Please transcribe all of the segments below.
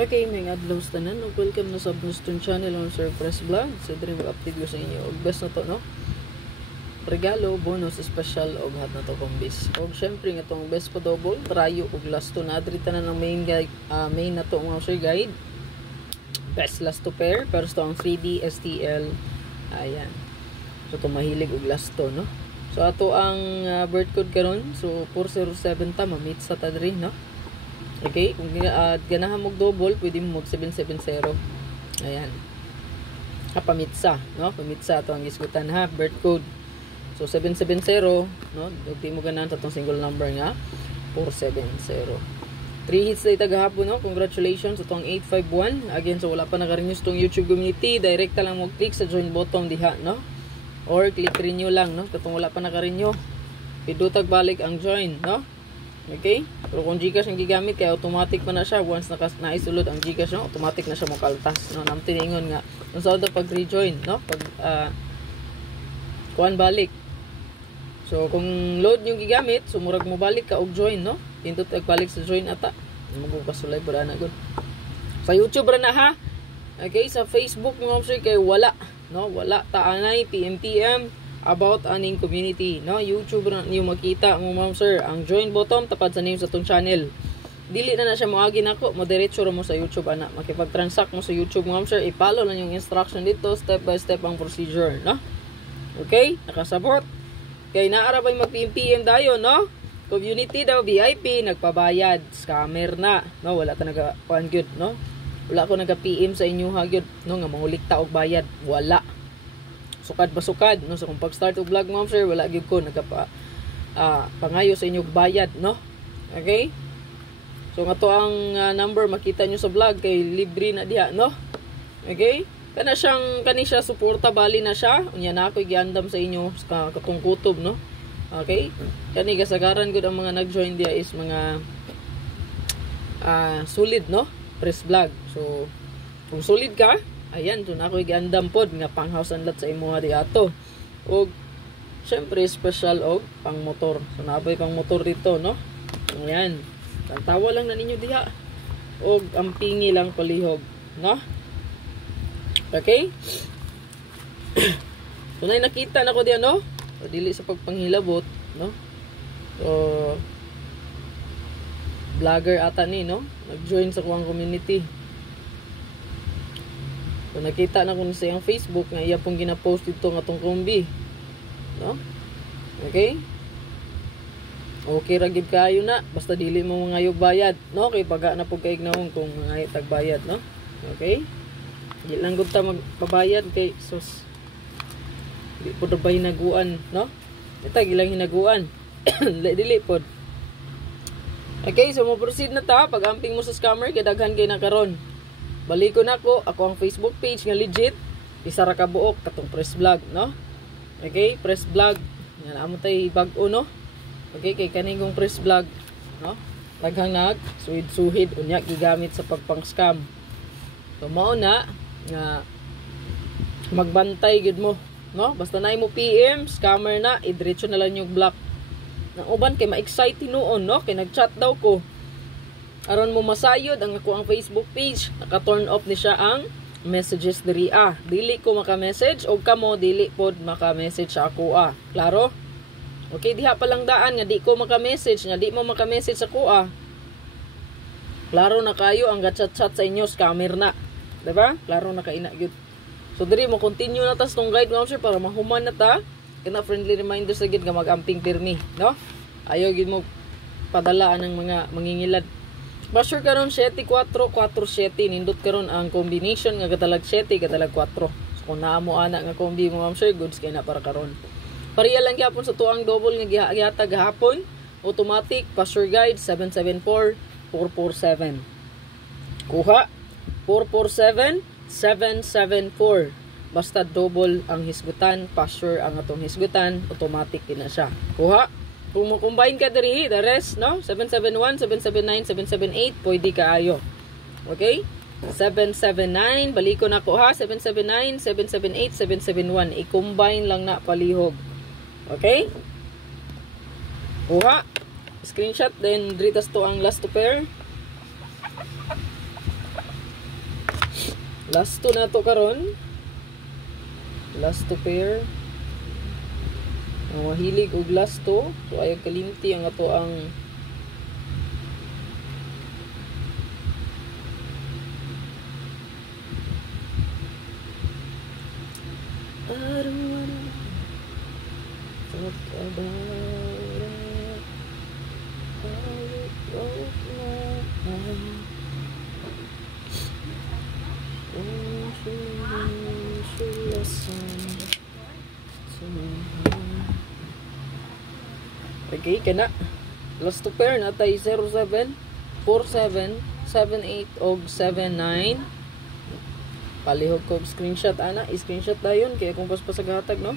Okay, may adlaw tanan. Welcome na sa Boston Channel on Sir Press Vlog. So, diri mag-update ko sa inyo. Og best na to, no? Regalo, bonus, special, og hat na to kombis. Og syempre, nga itong best pa double, trayo, og last to na. Adri tanan ng main na to, mga sir guide. Best last to pair. Pero ito ang 3D, STL. Ayan. So, ito mahilig og last to, no? So, ato ang birth code karon. So, 407 ta, mamit sa tadri, no? Okay, kung ganahan mong double, pwede mo mag 770. Ayan. Pamitsa, no? Pamitsa ito ang isgutan ha, birth code. So 770, no? Di mo ganahan itong single number nga 470. 3 hits na itagahapon, no? Congratulations itong 851. Again, so wala pa naka-renew itong YouTube community, direct lang mo click sa join button diha, no? Or click renew lang, no? Katong wala pa naka-renew, pidutag balik ang join, no? Okay? Pero kung Gcash ang gigamit, kaya automatic pa na siya. Once naisulod ang Gcash, no? Automatic na siya makaltas, no? Namtiningon nga. Kung saan pag rejoin, no? Pag kuhan balik. So, kung load yung gigamit, sumurag mo balik ka og join, no? Pindot balik sa join ata. Magbukasulay po na good. Sa YouTube ra na ha. Okay? Sa Facebook mo, sir, kay wala. No? Wala. Taanay, PMPM. About aning community, no? YouTube na niyo makita mo, ma'am sir, ang join button tapad sa name sa tong channel. Dili na siya moagi nako, mo diretso ra mo sa YouTube ana. Makipag-transact mo sa YouTube, ma'am sir, i-follow lang yung instruction dito, step by step ang procedure, no? Okay? Nakasabot. Kay naara bay mag-PM dayon, no? Community daw VIP nagpabayad, scammer na, no? Wala ta nagakuan gyud, no? Wala ko naga-PM sa inyo ha gyud, no? Nga mangulik ta og bayad, wala. Sukad ba sukad, no? So kung pag-start og vlog, ma'am sir, wala gyud ko pangayo sa inyong bayad, no? Okay? So nga to ang number makita nyo sa vlog kay libre na diha, no? Okay? Kani siya suporta bali na siya. Unya na ako giandam sa inyo sa katong kutob, no? Okay? Kani kasagaran gud ang mga nag-join diha is mga solid, no? Press vlog. So kung solid ka, ayan, so na ako giandam pod nga pang-house and lot sa imo di ato. Og syempre special og pang motor. So naabay pang motor dito, no? Ayan. Tawa lang na ninyo diha. Og ang pingi lang palihog, no? Okay? So nakita na ko diyan, no? So, dili sa pagpanghilabot, no? So vlogger ata ni, no? Nag-join sa kuwang community. So, nakita na ko sa iyang Facebook nga iya pong gina-post dito nga tong kombi. No? Okay? Okay ra gid kayo na. Basta dili mo mangayog bayad. No? Kay paga na po kaignaon kung mangayot tagbayad. No? Okay? Di lang gud ta magpabayad kay sus. Di po na ba hinaguan. No? Ito gilang hinaguan. Dili po. Okay? So, mo-proceed na ta. Pag-amping mo sa scammer, kay daghan kay na karon. Baliko na ako ang Facebook page nga legit. Isa ra ka buok katong press vlog, no? Okay, press vlog. Yan amo tay bag-o, no? Okay, kay kaningong press vlog, no? Daghang suhid unya gigamit sa pagpang-scam. So mao na nga magbantay gid mo, no? Basta nay mo PM, scammer na, idiretso na lang yung block. Nang uban kay ma-excite noon, no? Kay nag-chat daw ko. Aron mo masayod ang ako ang Facebook page, naka-turn off ni siya ang messages diri dili ko maka-message o kamo dili pod maka-message sa ako Klaro? Okay, diha pa lang daan nga di ko maka-message, nga di mo maka-message sa ako Klaro na kayo ang gatchat-chat sa inyo, scammer na. Diba? Klaro na kaina gyud. So diri mo continue na tas tong guide, ma'am sir, para mahuman na ta. Kana friendly reminder sa gid nga mag-amping pirmi, no? Ayaw gid mo padalaan ng mga mangingilad. Basure karon 7-4-4-7 nindot karon ang combination nga katalag 7 katalag 4. So kung naa mo ana nga kombi mo, ma'am sir, goods kay na para karon. Pareha lang gyapon sa tuang double nga gihatag gahapon, automatic Basure guide 774-447. Kuha 447-774. Basta double ang hisgutan, Basure ang atong hisgutan, automatic din na siya. Kuha. Kung mo-combine ka diri, the rest, no? 771, 779, 778, pwede kaayo. Okay? 779, baliko na ko ha. 779, 778, 771. I-combine lang na palihog. Okay? Kuha. Screenshot, then dritas to ang last to pair. Last 2 na to karon. Last 2 pair. Ang mahilig og last 2. So ayog kalimti ang ato ang I don't wanna talk about it. How it goes now. Okay, kana. Last 2 pair natay 07, 47, 78 og 79. Palihog ko screenshot ana, i-screenshot dayon kaya kung paspasaghatag no.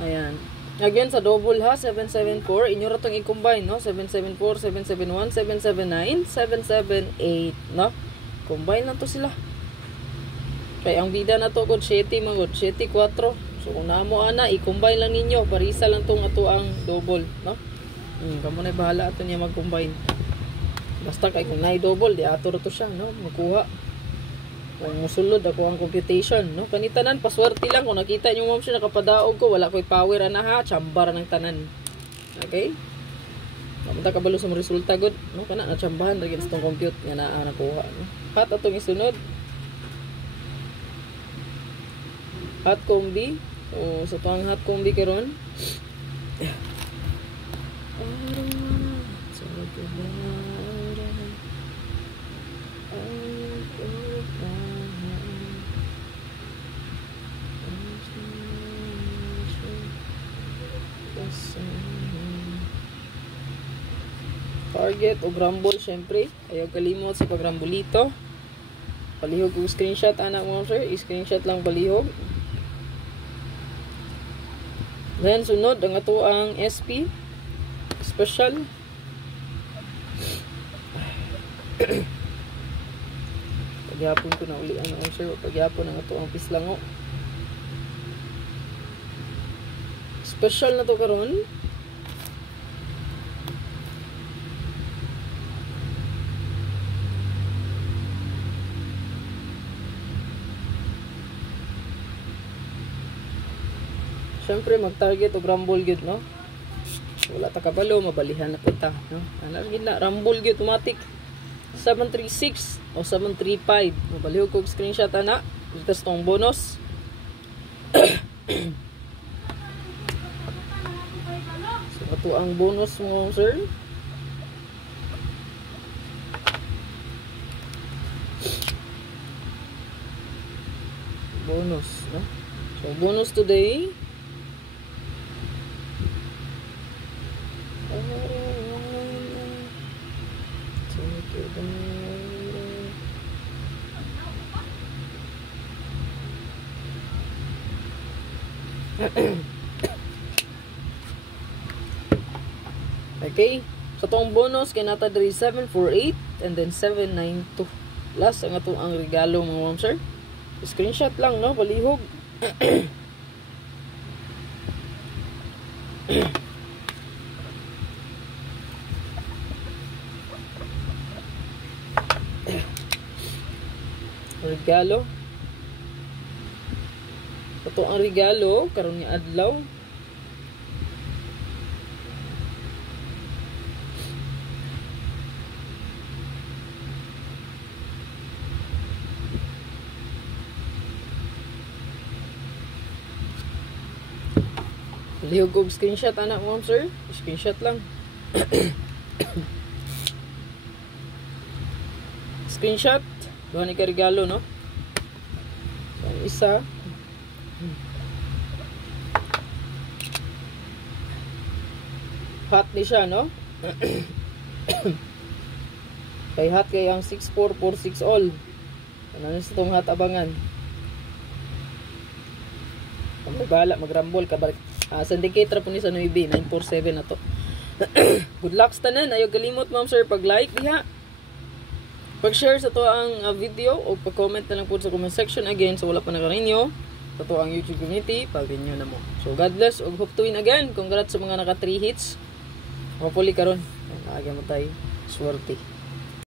Ayan. Again sa double ha, 774 inyo ra tong i-combine no, 774, 771, 779, 778 no. Combine lang to sila. Kaya ang bida na to kung 7 magod, 7, 4. So kung naamo ana, i-combine lang ninyo. Parisa lang tong ato ang double, no? Kamo na bahala ato niya mag-combine. Basta kay kung naay double, di ato to siya, no? Makuha. Kung musulod ako ang computation, no? Kanitanan, paswerte lang. Kung nakita nyo ma'am siya, nakapadaog ko, wala ko'y power ana ha, chambar ng tanan. Okay? Mapunta kabalo sa mga resulta, good. No? Kana, natsambahan rin sa itong compute nga na nakuha, no? Hat atong isunod. Hot combi. So, sa pang hot combi karon. Target o grumble, syempre. Ayaw kalimot sa pagrambulito. Palihog o screenshot, anak mo sir. I-screenshot lang palihog. Then, sunod, ang ato ang SP. Special. Pagyapon ko na uli ang sir. Pagyapon ang ato ang pislango. Special na to karon. Siyempre, mag-target o rumble good, no? Wala ta kabalo, mabalihan na kita, no? Ano gina, rumble good, automatic. 736 o 735. Mabalihog ko screenshot, ana. Ito tong bonus. So, ito ang bonus mo, sir. Bonus, no? So, bonus today. Okay, so itong bonus kay nata diri 748 and then 792. Last ang atong ang regalo mga ma'am sir. Screenshot lang no, palihog. Regalo. Ito ang regalo karon ni adlaw. Lihog og screenshot anak mo sir. Screenshot lang. Screenshot. Duha ni ka regalo no. Ang isa. Hot ni siya no. Kay hot kay ang 6446 all. Ano na sa itong hot abangan. Kung bahala mag-rumble ka balik. Syndicator po ni sa 9 947 na to. Good luck sa tanan. Ayaw kalimot ma'am sir pag-like diha. Pag-share sa to ang video o pag-comment na lang po sa comment section again so wala pa nakarinyo sa to ang YouTube community pag-renew na mo. So God bless og hope to win again. Congrats sa mga naka 3 hits. Hopefully karon. Naaga mo tayo. Swerte.